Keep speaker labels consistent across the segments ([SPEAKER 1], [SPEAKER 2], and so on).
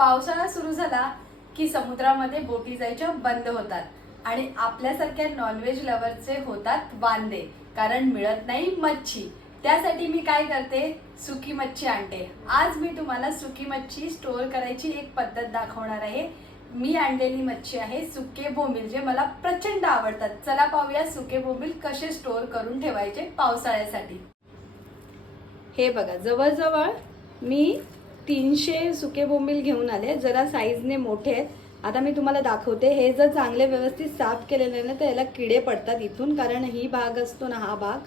[SPEAKER 1] पावसाळा सुरू झाला की समुद्रामध्ये बोटी जायच्या बंद होतात आणि आपल्यासारख्या नॉनव्हेज लव्हरचे होतात वांदे कारण मिळत नाही मच्छी. त्यासाठी मी काय करते? सुकी मच्छी आणते. आज मी तुम्हाला सुकी मच्छी स्टोअर करायची एक पद्धत दाखवणार आहे. मी आणलेली मच्छी आहे सुके बोंबील जे मला प्रचंड आवडतात. चला पाहूया सुके बोंबील कसे स्टोअर करून ठेवायचे पावसाळ्यासाठी. हे बघा जवळजवळ मी तीनशे सुके बोंबील घेऊन आले जरा साईजने मोठे आहेत. आता मी तुम्हाला दाखवते. हे जर चांगले व्यवस्थित साफ केलेले ना तर याला किडे पडतात इथून कारण ही भाग असतो ना हा भाग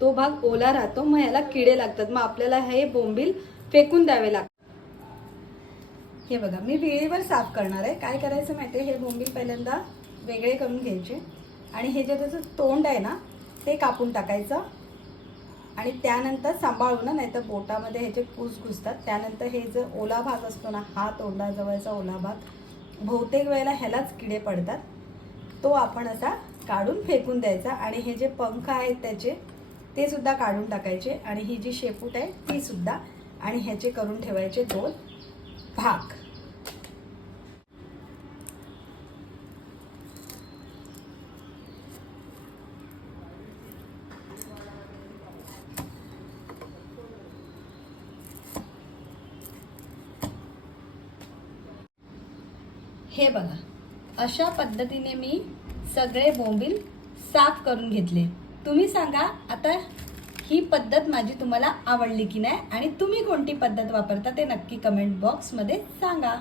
[SPEAKER 1] तो भाग ओला राहतो. मग याला किडे लागतात. मग आपल्याला हे बोंबील फेकून द्यावे लागतात. हे बघा मी विळीवर साफ करणार आहे. काय करायचं माहिती आहे हे बोंबील पहिल्यांदा वेगळे करून घ्यायचे. आणि हे जे त्याचं तोंड आहे ना ते कापून टाकायचं. आणि त्यानंतर सांभाळून ना नाहीतर बोटामध्ये ह्याचे कूस घुसतात त्यानंतर हे जो ओला भाग असतो ना हा तोंडाजवळचा ओला भाग बहुतेक वेळेला ह्यालाच किडे पडतात. तो आपण असा काढून फेकून द्यायचा आणि हे जे पंख आहेत त्याचे ते सुद्धा काढून टाकायचे आणि ही जी शेपूट आहे ती सुद्धा आणि ह्याचे करून ठेवायचे दोन भाग. हे बघा. अशा पद्धतीने मी सगळे बोंबील साफ करून घेतले. तुम्ही सांगा आता ही पद्धत माझी तुम्हाला आवडली की नाही? आणि तुम्ही कोणती पद्धत वापरता ते नक्की कमेंट बॉक्समध्ये सांगा.